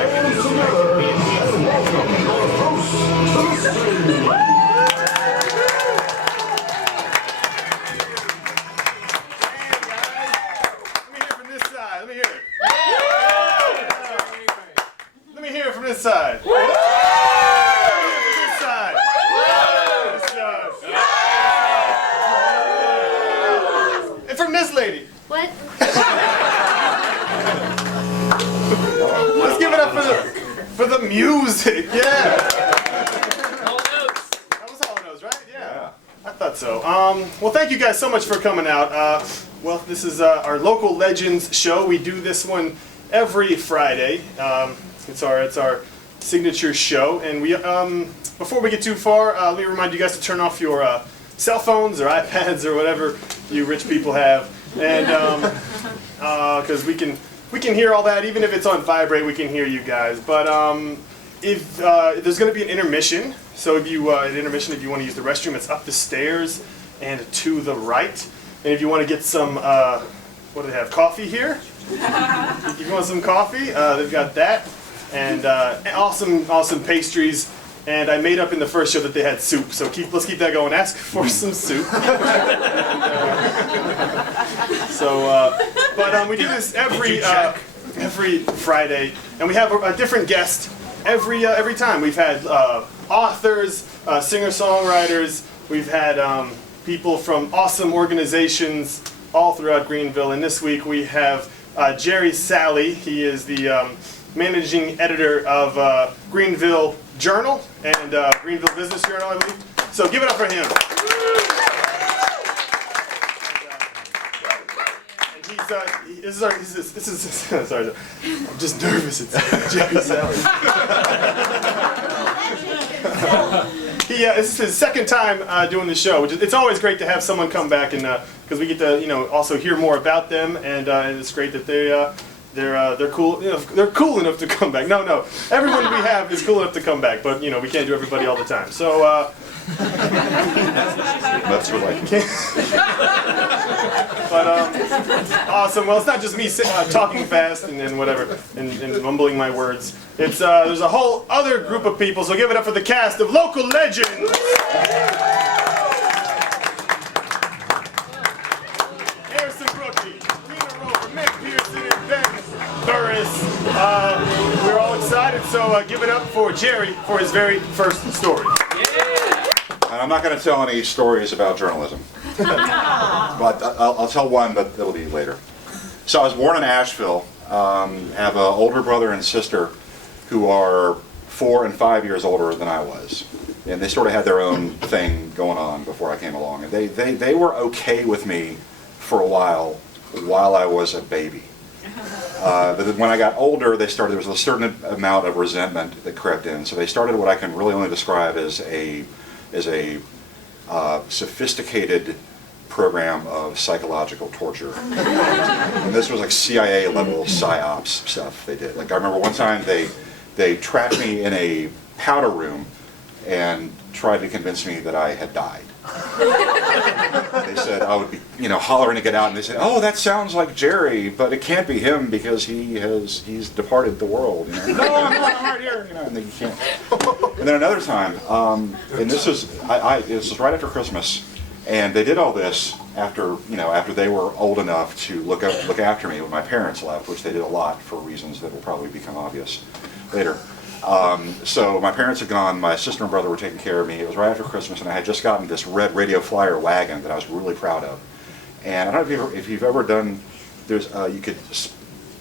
Let me hear it from this side. And from this lady. What? Let's give it up for the music. Yeah. All notes. That was Hall & Oates, right? Yeah. I thought so. Well, thank you guys so much for coming out. Well, this is our Local Legends show. We do this one every Friday. It's our signature show, and we before we get too far, let me remind you guys to turn off your cell phones or iPads or whatever you rich people have, and because we can hear all that, even if it's on vibrate, we can hear you guys. But if there's going to be an intermission, so if you want to use the restroom, it's up the stairs and to the right. And if you want to get some, what do they have? Coffee here. If you want some coffee, they've got that. And awesome pastries, and I made up in the first show that they had soup, so let's keep that going. Ask for some soup. But we do this every Friday, and we have a different guest every time. We've had authors, singer-songwriters. We've had people from awesome organizations all throughout Greenville, and this week we have Jerry Salley. He is the managing editor of Greenville Journal and Greenville Business Journal, I believe. So give it up for him. Sorry, I'm just nervous. It's Jerry Salley. This is his second time doing the show, which it's always great to have someone come back, and because we get to also hear more about them, and it's great that they're cool. They're cool enough to come back. No, everyone we have is cool enough to come back, but we can't do everybody all the time. So that's right. But awesome. Well, it's not just me talking fast and whatever and mumbling my words. It's there's a whole other group of people. So give it up for the cast of Local Legends. We're all excited, so give it up for Jerry for his very first story. Yeah. I'm not going to tell any stories about journalism, but I'll tell one, but it'll be later. So I was born in Asheville. Have an older brother and sister who are 4 and 5 years older than I was, and they sort of had their own thing going on before I came along. And they were okay with me for a while I was a baby. But when I got older, there was a certain amount of resentment that crept in. So they started what I can really only describe as a sophisticated program of psychological torture. And this was like CIA level psyops stuff they did. Like I remember one time they trapped me in a powder room and tried to convince me that I had died. They said I would be, hollering to get out, and they said, "Oh, that sounds like Jerry, but it can't be him because he's departed the world." No, I'm right here. And then you can't. And then another time, and this was this was right after Christmas, and they did all this after they were old enough to look after me when my parents left, which they did a lot for reasons that will probably become obvious later. So my parents had gone, my sister and brother were taking care of me. It was right after Christmas, and I had just gotten this red Radio Flyer wagon that I was really proud of. And I don't know if you've ever done,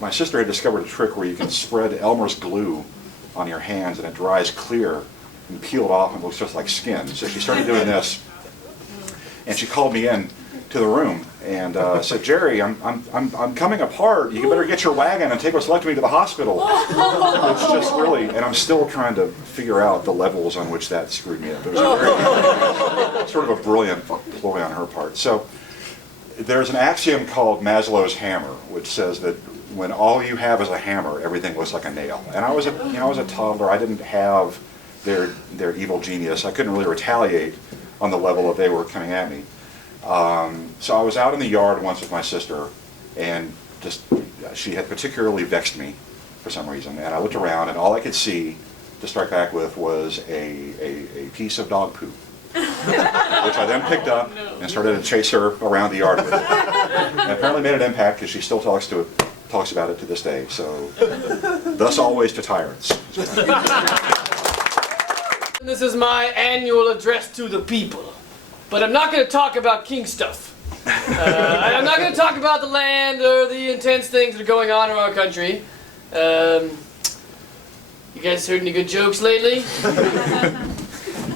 my sister had discovered a trick where you can spread Elmer's glue on your hands and it dries clear and peel it off and looks just like skin. So she started doing this, and she called me in to the room and said, "Jerry, I'm coming apart. You better get your wagon and take what's left of me to the hospital." It's just really, and I'm still trying to figure out the levels on which that screwed me up. It was a very, sort of a brilliant ploy on her part. So there's an axiom called Maslow's hammer, which says that when all you have is a hammer, everything looks like a nail. And I was a toddler. I didn't have their evil genius. I couldn't really retaliate on the level that they were coming at me. So I was out in the yard once with my sister, and she had particularly vexed me for some reason. And I looked around, and all I could see to strike back with was a piece of dog poop, which I then picked up and started to chase her around the yard with it. And apparently made an impact because she still talks about it to this day. So, thus always to tyrants. This is my annual address to the people. But I'm not going to talk about king stuff. I'm not going to talk about the land or the intense things that are going on in our country. You guys heard any good jokes lately?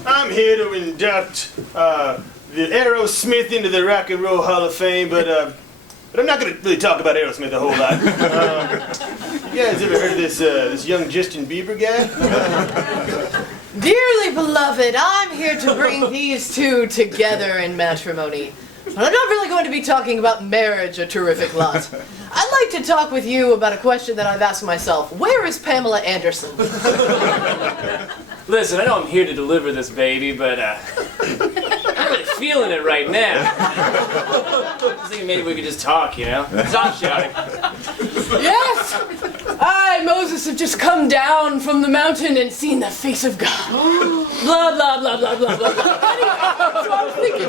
I'm here to induct the Aerosmith into the Rock and Roll Hall of Fame, but I'm not going to really talk about Aerosmith a whole lot. You guys ever heard of this young Justin Bieber guy? Dearly beloved, I'm here to bring these two together in matrimony. But I'm not really going to be talking about marriage a terrific lot. I'd like to talk with you about a question that I've asked myself. Where is Pamela Anderson? Listen, I know I'm here to deliver this baby, but I'm really feeling it right now. I was thinking maybe we could just talk, you know? Stop shouting. Yes! I, Moses, have just come down from the mountain and seen the face of God. Blah, blah, blah, blah, blah, blah, blah. That's what I was thinking.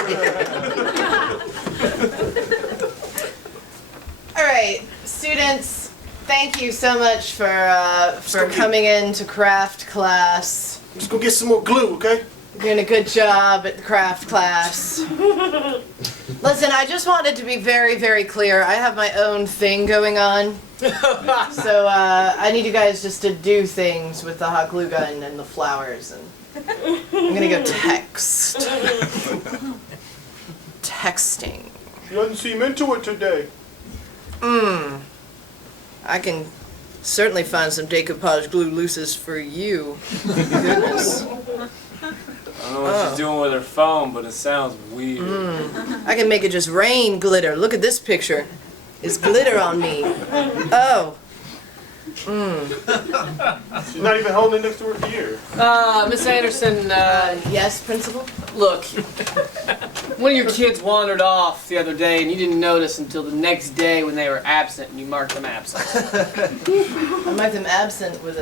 All right, students, thank you so much for coming in to craft class. Let's go get some more glue, okay? You're doing a good job at the craft class. Listen, I just wanted to be very, very clear. I have my own thing going on. So I need you guys just to do things with the hot glue gun and the flowers. And I'm gonna go text. Texting. She doesn't seem into it today. I can certainly find some decoupage glue looses for you. Goodness. I don't know what she's doing with her phone, but it sounds weird. I can make it just rain glitter. Look at this picture. It's glitter on me. Oh. She's not even holding it next to her ear. Miss Anderson, Yes, Principal? look. One of your kids wandered off the other day, and you didn't notice until the next day when they were absent, and you marked them absent. I marked them absent with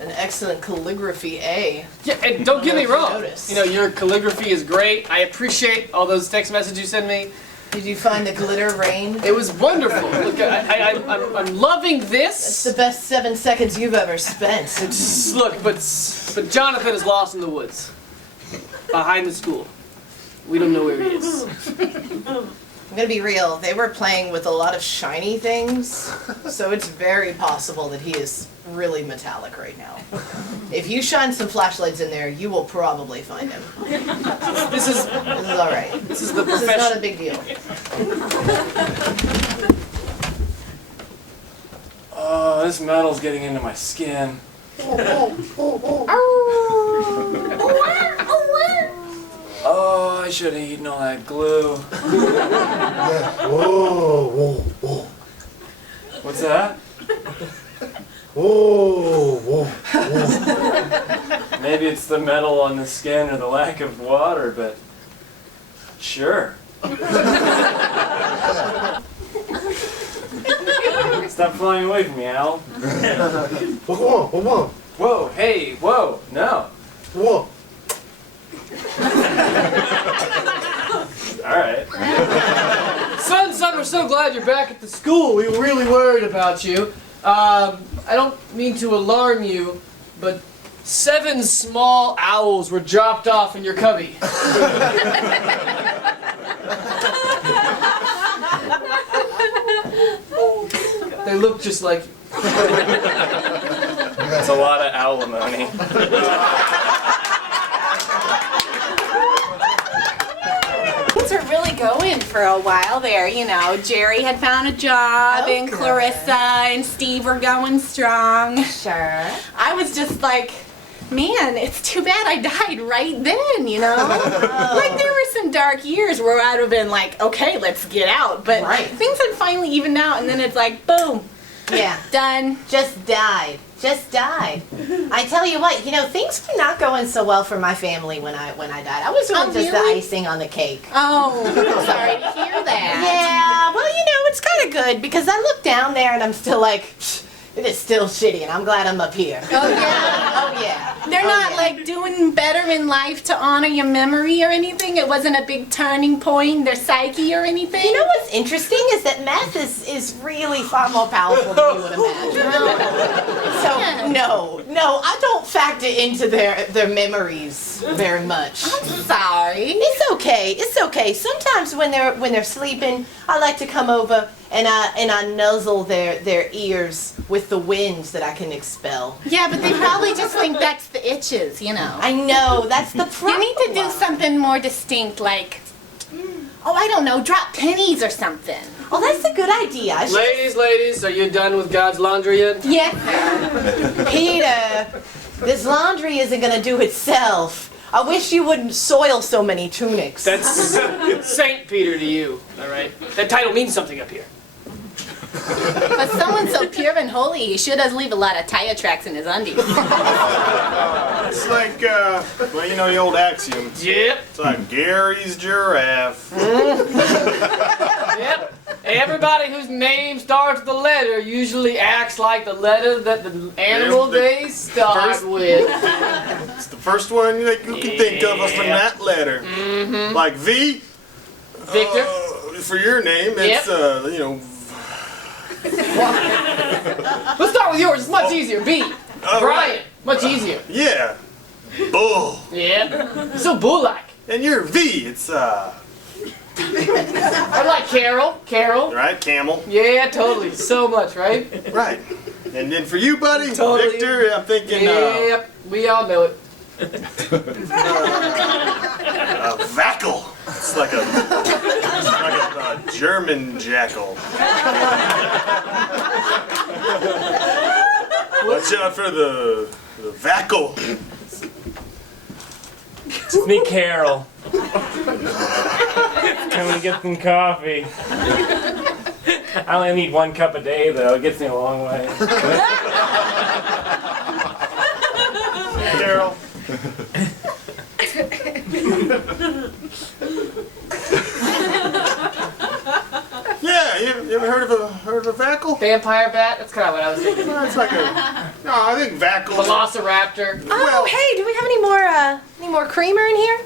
an excellent calligraphy A. Yeah, and don't get me I don't know if you wrong. noticed. You know, your calligraphy is great. I appreciate all those text messages you send me. Did you find the glitter rain? It was wonderful. Look, I'm loving It's this. the best 7 seconds you've ever spent. Look, but Jonathan is lost in the woods, behind the school. We don't know where he is. I'm gonna be real. They were playing with a lot of shiny things, so it's very possible that he is really metallic right now. If you shine some flashlights in there, you will probably find him. This is all right. this is the This is not a profession. big deal. Oh, this metal's getting into my skin. Oh, I should have eaten all that glue. Whoa, whoa, What's that? whoa, whoa, Maybe it's the metal on the skin or the lack of water, but sure. Stop flying away from me, Al. whoa, whoa, Whoa, hey, whoa, no. whoa. Alright. Son, we're so glad you're back at the school. We were really worried about you. I don't mean to alarm you, but 7 small owls were dropped off in your cubby. They look just like you. That's a lot of alimony. Things were really going for a while there, you know. Jerry had found a job, and Clarissa and Steve were going strong. Sure. I was just like, man, it's too bad I died right then, you know? Like, there were some dark years where I'd have been like, okay, let's get out. But Right. things had finally evened out, and then it's like, boom, Yeah. done. Just died. Just died. I tell you what, you know, things were not going so well for my family when I died. I was really Oh, just really? the icing on the cake. Oh, I'm sorry to hear that. Yeah, well, you know, it's kind of good because I look down there and I'm still like, it is still shitty, and I'm glad I'm up here. Oh yeah. Oh yeah. They're not like doing better in life to honor your memory or anything. It wasn't a big turning point in their psyche or anything. You know what's interesting is that math is really far more powerful than you would imagine. So no, I don't factor into their memories very much. Sorry. It's okay. Sometimes when they're sleeping, I like to come over and I nuzzle their ears with the winds that I can expel. Yeah, but they probably just think that's the itches, you know. I know, that's the problem. You need to do something more distinct, like, oh, I don't know, drop pennies or something. Oh, that's a good idea. I should- Ladies, are you done with God's laundry yet? Yes. Peter, this laundry isn't gonna do itself. I wish you wouldn't soil so many tunics. That's Saint Peter to you, all right? That title means something up here. But someone so pure and holy, he sure does leave a lot of tire tracks in his undies. It's like, well, you know the old axiom. Yep. It's like Gary's giraffe. Yep. Everybody whose name starts with the letter usually acts like the letter that the animal they start first- with. It's the first one that you can think of from that letter. Like V. Victor. For your name, it's, you know. Let's start with yours. It's much easier. B. Oh, Brian. Much easier. Yeah. Bull. Yeah. So bull-like. And you're V. It's, I like Carol. Carol. right? Camel. Yeah, totally. So much, right? Right. And then for you, buddy, Totally. Victor, I'm thinking, Yep. We all know it. Vackle. It's like a German jackal. Watch out for the Vackle. It's me, Carol. Come and get some coffee. I only need 1 cup a day, though. It gets me a long way. Carol. Yeah, you ever heard of a Vackle? Vampire bat? That's kind of what I was thinking. Well, it's like a. No, I think Vackle. Velociraptor. Oh, hey, do we have any more creamer in here?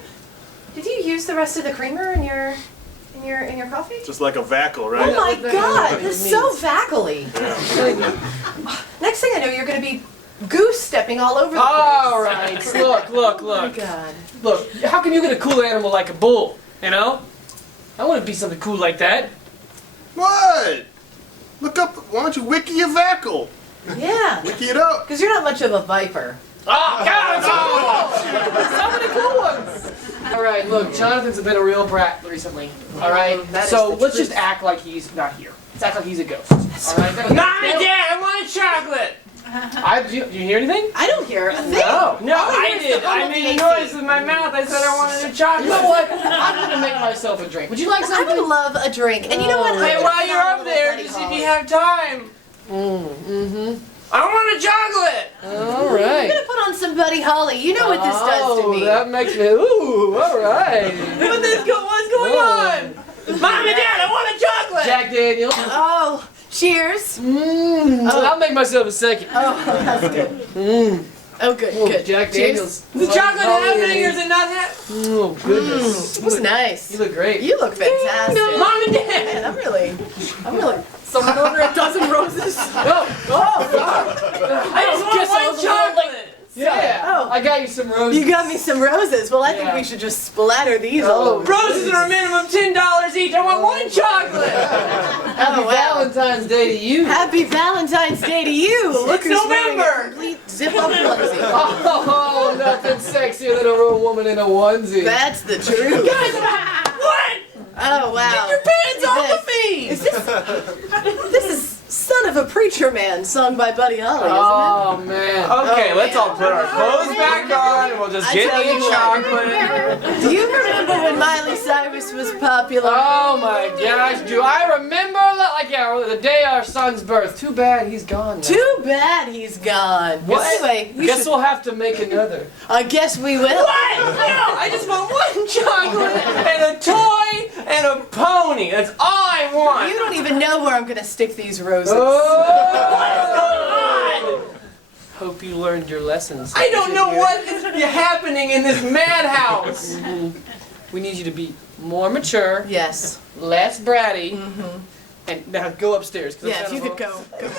Did you use the rest of the creamer in your coffee? Just like a Vackle, Oh right? my what the God, hell this is it so means. vackly. Next thing I know, you're gonna be goose stepping all over the place. All right. Look. Oh my God. Look. How can you get a cool animal like a bull? You know? I want to be something cool like that. What? Look up. Why don't you wiki a Vackle? Yeah, Wiki it up. because you're not much of a viper. Oh, God! So many cool ones! Alright, look, Jonathan's been a real brat recently. Alright? That is So the let's truth. just act like he's not here. Let's act like he's a ghost. Alright? Mom and Dad, I want a chocolate! Did you hear anything? I don't hear a thing. No. No, All I I hear is did. the hum I of made the a AC. noise with my mouth. I said I wanted a chocolate. You know what? I'm gonna make myself a drink. Would you like I something? would love a drink. And you know what? I'm Hey, gonna while put you're on a up little there, Buddy just if Holly. you have time. I want a chocolate! I'm Alright. gonna put on some Buddy Holly. You know what this does to me. That makes me. Ooh, alright. What's going on? Mom and Dad, I want a chocolate! Jack Daniels. Oh, cheers. I'll make myself a second. Oh, that's good. Oh, good, good. Jack Cheers. Daniels. The chocolate happening or is it not happening? Oh, goodness. It was nice. You look great. You look fantastic. Mom and Dad! Man, I'm really. Someone order a dozen roses. Oh, I just want one chocolate! yeah. Oh. I got you some roses. You got me some roses. Well, I think Yeah. we should just splatter these all Oh, over. Roses are a minimum $10 each. I want one chocolate! Happy Oh, wow. Valentine's Day to you. Happy Valentine's Day to you. Look who's wearing November. a complete zip-up onesie. Oh, nothing sexier than a real woman in a onesie. That's the truth. What? Oh, wow. Get your pants off of me! This is Son of a Preacher Man, sung by Buddy Holly, isn't Oh, man. Okay, Oh, let's man. all put our clothes back on and we'll just I get tell me a you what. chocolate. it? Do you remember when Miley Cyrus was popular? Oh my gosh, do I remember like the day of our son's birth? Too bad he's gone now. Too bad he's gone. What? Anyway, you Guess should, we'll have to make another. I guess we will. What? No, I just want one chocolate and a toy and a pony. That's all I want. You don't even know where I'm gonna stick these roses. Oh! hope you learned your lessons. I don't know what is happening in this madhouse. We need you to be more mature, Yes. less bratty, and now go upstairs. 'cause I'm Yeah, if kind you of could go.